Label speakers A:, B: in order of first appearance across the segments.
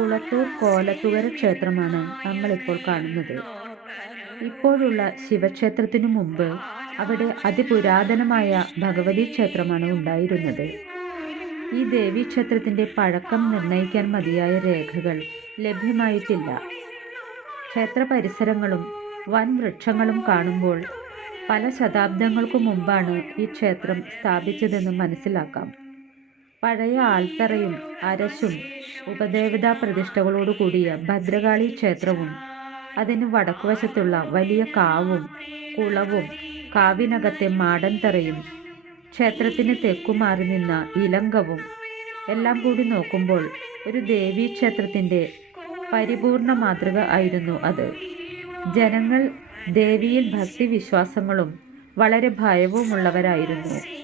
A: കുളത്തൂർ കോലത്തുകര ക്ഷേത്രമാണ് നമ്മളിപ്പോൾ കാണുന്നത്. ഇപ്പോഴുള്ള ശിവക്ഷേത്രത്തിനു മുമ്പ് അവിടെ അതിപുരാതനമായ ഭഗവതി ക്ഷേത്രമാണ് ഉണ്ടായിരുന്നത്. ഈ ദേവീക്ഷേത്രത്തിന്റെ പഴക്കം നിർണയിക്കാൻ മതിയായ രേഖകൾ ലഭ്യമായിട്ടില്ല. ക്ഷേത്ര പരിസരങ്ങളും വൻ വൃക്ഷങ്ങളും കാണുമ്പോൾ പല ശതാബ്ദങ്ങൾക്കു മുമ്പാണ് ഈ ക്ഷേത്രം സ്ഥാപിച്ചതെന്ന് മനസ്സിലാക്കാം. പഴയ ആൽത്തറയും അരശും ഉപദേവതാ പ്രതിഷ്ഠകളോട് കൂടിയ ഭദ്രകാളി ക്ഷേത്രവും അതിന് വടക്കുവശത്തുള്ള വലിയ കാവും കുളവും കാവിനകത്തെ മാടൻതറയും ക്ഷേത്രത്തിന് തെക്കുമാറി നിന്ന ഇലങ്കവും എല്ലാം കൂടി നോക്കുമ്പോൾ ഒരു ദേവീ ക്ഷേത്രത്തിന്റെ പരിപൂർണ മാതൃക ആയിരുന്നു അത്. ജനങ്ങൾ ദേവിയിൽ ഭക്തി വിശ്വാസങ്ങളും വളരെ ഭയവുമുള്ളവരായിരുന്നു.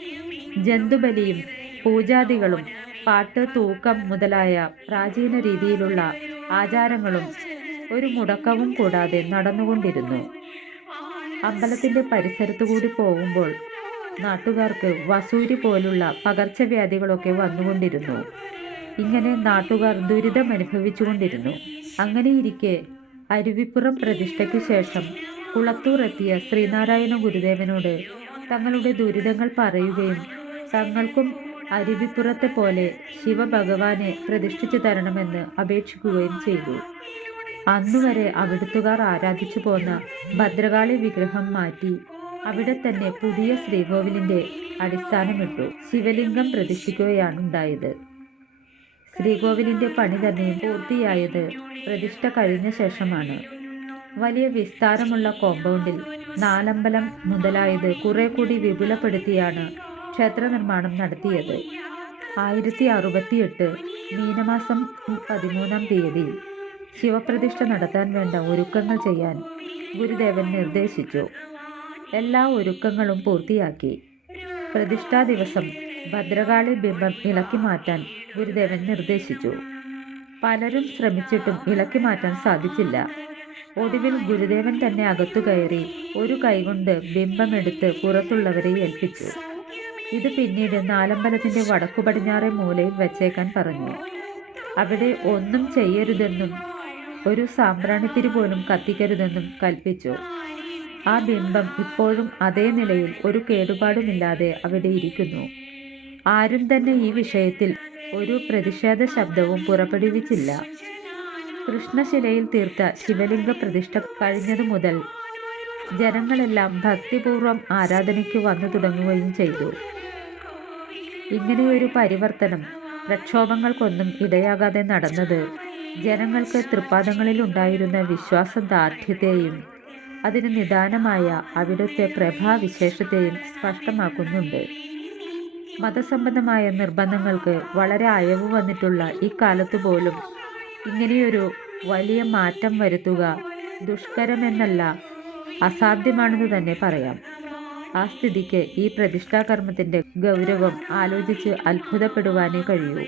A: ജന്തുബലിയും പൂജാദികളും പാട്ട് തൂക്കം മുതലായ പ്രാചീന രീതിയിലുള്ള ആചാരങ്ങളും ഒരു മുടക്കവും കൂടാതെ നടന്നുകൊണ്ടിരുന്നു. അമ്പലത്തിന്റെ പരിസരത്തു കൂടി പോകുമ്പോൾ നാട്ടുകാർക്ക് വസൂരി പോലുള്ള പകർച്ചവ്യാധികളൊക്കെ വന്നുകൊണ്ടിരുന്നു. ഇങ്ങനെ നാട്ടുകാർ ദുരിതം അനുഭവിച്ചുകൊണ്ടിരുന്നു. അങ്ങനെയിരിക്കെ അരുവിപ്പുറം പ്രതിഷ്ഠയ്ക്കു ശേഷം കുളത്തൂർ എത്തിയ ശ്രീനാരായണ ഗുരുദേവനോട് തങ്ങളുടെ ദുരിതങ്ങൾ പറയുകയും തങ്ങൾക്കും അരുവിപ്പുറത്തെ പോലെ ശിവഭഗവാനെ പ്രതിഷ്ഠിച്ചു തരണമെന്ന് അപേക്ഷിക്കുകയും ചെയ്തു. അന്നുവരെ അവിടുത്തുകാർ ആരാധിച്ചു പോന്ന ഭദ്രകാളി വിഗ്രഹം മാറ്റി അവിടെ തന്നെ പുതിയ ശ്രീകോവിലിന്റെ അടിസ്ഥാനമിട്ടു ശിവലിംഗം പ്രതിഷ്ഠിക്കുകയാണ് ഉണ്ടായത്. ശ്രീകോവിലിന്റെ പണി തന്നെ പൂർത്തിയായത് പ്രതിഷ്ഠ കഴിഞ്ഞ ശേഷമാണ്. വലിയ വിസ്താരമുള്ള കോമ്പൗണ്ടിൽ നാലമ്പലം മുതലായത് കുറെ കൂടി വിപുലപ്പെടുത്തിയാണ് ക്ഷേത്ര നിർമ്മാണം നടത്തിയത് ആയിരത്തി അറുപത്തിയെട്ട് മീനമാസം പതിമൂന്നാം തീയതി. ശിവപ്രതിഷ്ഠ നടത്താൻ വേണ്ട ഒരുക്കങ്ങൾ ചെയ്യാൻ ഗുരുദേവൻ നിർദ്ദേശിച്ചു. എല്ലാ ഒരുക്കങ്ങളും പൂർത്തിയാക്കി. പ്രതിഷ്ഠാ ദിവസം ഭദ്രകാളി ബിംബം ഇളക്കി മാറ്റാൻ ഗുരുദേവൻ നിർദ്ദേശിച്ചു. പലരും ശ്രമിച്ചിട്ടും ഇളക്കി മാറ്റാൻ സാധിച്ചില്ല. ഒടുവിൽ ഗുരുദേവൻ തന്നെ അകത്തു കയറി ഒരു കൈകൊണ്ട് ബിംബമെടുത്ത് പുറത്തുള്ളവരെ ഏൽപ്പിച്ചു. ഇത് പിന്നീട് നാലമ്പലത്തിന്റെ വടക്കു പടിഞ്ഞാറെ മൂലയിൽ വെച്ചേക്കാൻ പറഞ്ഞു. അവിടെ ഒന്നും ചെയ്യരുതെന്നും ഒരു സാമ്പ്രാണിത്തിരി പോലും കത്തിക്കരുതെന്നും കൽപ്പിച്ചു. ആ ബിംബം ഇപ്പോഴും അതേ നിലയിൽ ഒരു കേടുപാടുമില്ലാതെ അവിടെ ഇരിക്കുന്നു. ആരും തന്നെ ഈ വിഷയത്തിൽ ഒരു പ്രതിഷേധ ശബ്ദവും പുറപ്പെടുവിച്ചില്ല. കൃഷ്ണശിലയിൽ തീർത്ത ശിവലിംഗ പ്രതിഷ്ഠ കഴിഞ്ഞതു മുതൽ ജനങ്ങളെല്ലാം ഭക്തിപൂർവം ആരാധനയ്ക്ക് വന്നു തുടങ്ങുകയും ചെയ്തു. ഇങ്ങനെയൊരു പരിവർത്തനം പ്രക്ഷോഭങ്ങൾക്കൊന്നും ഇടയാകാതെ നടന്നത് ജനങ്ങൾക്ക് തൃപ്പാദങ്ങളിൽ ഉണ്ടായിരുന്ന വിശ്വാസദാർഢ്യത്തെയും അതിന് നിദാനമായ അവിടുത്തെ പ്രഭാവിശേഷത്തെയും സ്പഷ്ടമാക്കുന്നുണ്ട്. മതസംബന്ധമായ നിർബന്ധങ്ങൾക്ക് വളരെ അയവ് വന്നിട്ടുള്ള ഈ പോലും ഇങ്ങനെയൊരു വലിയ മാറ്റം വരുത്തുക ദുഷ്കരമെന്നല്ല അസാധ്യമാണെന്ന് തന്നെ പറയാം. ആ സ്ഥിതിക്ക് ഈ പ്രതിഷ്ഠാകർമ്മത്തിന്റെ ഗൗരവം ആലോചിച്ച് അത്ഭുതപ്പെടുവാനേ കഴിയൂ.